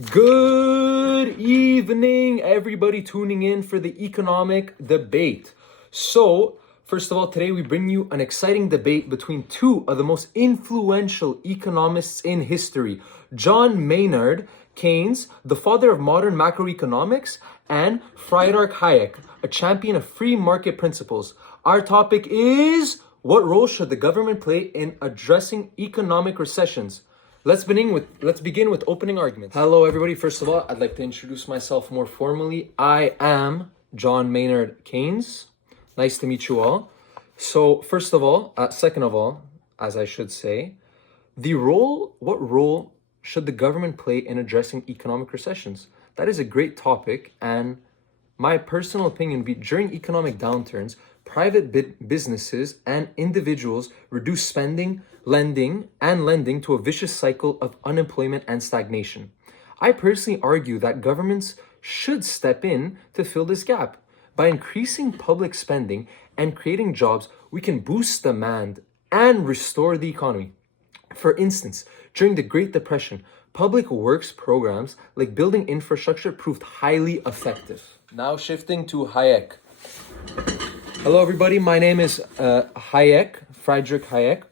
Good evening, everybody tuning in for the economic debate. So, first of all, today we bring you an exciting debate between two of the most influential economists in history, John Maynard Keynes, the father of modern macroeconomics, and Friedrich Hayek, a champion of free market principles. Our topic is: what role should the government play in addressing economic recessions? Let's begin with opening arguments. Hello, everybody. First of all, I'd like to introduce myself more formally. I am John Maynard Keynes. Nice to meet you all. So, second of all, as I should say, what role should the government play in addressing economic recessions? That is a great topic, and my personal opinion would be during economic downturns, private businesses and individuals reduce spending, lending to a vicious cycle of unemployment and stagnation. I personally argue that governments should step in to fill this gap. By increasing public spending and creating jobs, we can boost demand and restore the economy. For instance, during the Great Depression, public works programs like building infrastructure proved highly effective. Now shifting to Hayek. Hello, everybody. My name is Friedrich Hayek.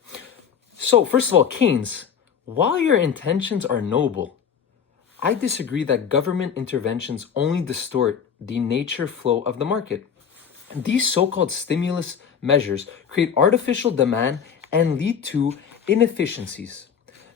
So, first of all, Keynes, while your intentions are noble, I disagree that government interventions only distort the nature flow of the market. These so-called stimulus measures create artificial demand and lead to inefficiencies.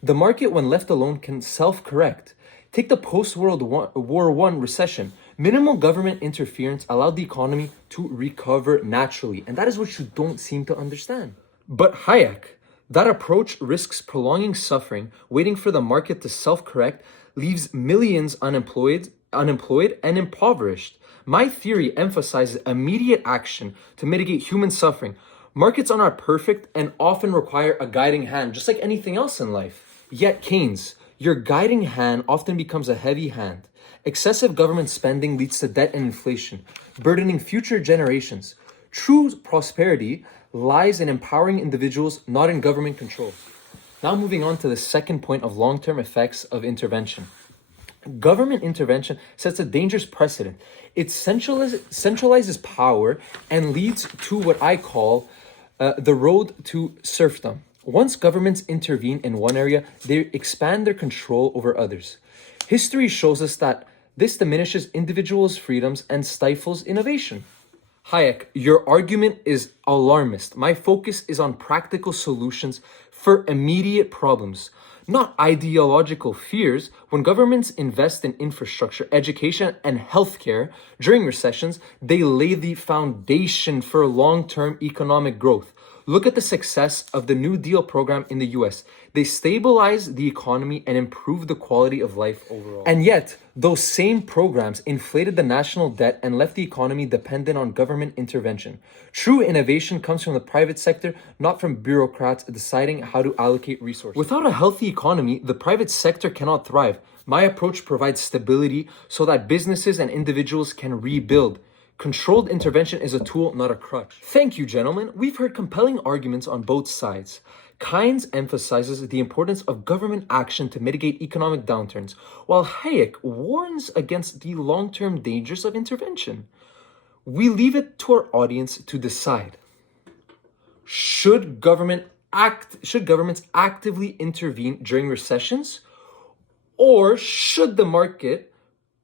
The market, when left alone, can self-correct. Take the post-World War I recession. Minimal government interference allowed the economy to recover naturally, and that is what you don't seem to understand. But Hayek, that approach risks prolonging suffering, waiting for the market to self-correct, leaves millions unemployed and impoverished. My theory emphasizes immediate action to mitigate human suffering. Markets are not perfect and often require a guiding hand, just like anything else in life. Yet Keynes, your guiding hand often becomes a heavy hand. Excessive government spending leads to debt and inflation, burdening future generations. True prosperity lies in empowering individuals, not in government control. Now moving on to the second point of long-term effects of intervention. Government intervention sets a dangerous precedent. It centralizes power and leads to what I call the road to serfdom. Once governments intervene in one area, they expand their control over others. History shows us that this diminishes individuals' freedoms and stifles innovation. Hayek, your argument is alarmist. My focus is on practical solutions for immediate problems, not ideological fears. When governments invest in infrastructure, education, and healthcare during recessions, they lay the foundation for long-term economic growth. Look at the success of the New Deal program in the US. They stabilized the economy and improved the quality of life overall. And yet, those same programs inflated the national debt and left the economy dependent on government intervention. True innovation comes from the private sector, not from bureaucrats deciding how to allocate resources. Without a healthy economy, the private sector cannot thrive. My approach provides stability so that businesses and individuals can rebuild. Controlled intervention is a tool, not a crutch. Thank you, gentlemen. We've heard compelling arguments on both sides. Keynes emphasizes the importance of government action to mitigate economic downturns, while Hayek warns against the long-term dangers of intervention. We leave it to our audience to decide. Should governments actively intervene during recessions, or should the market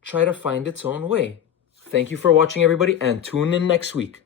try to find its own way? Thank you for watching, everybody, and tune in next week.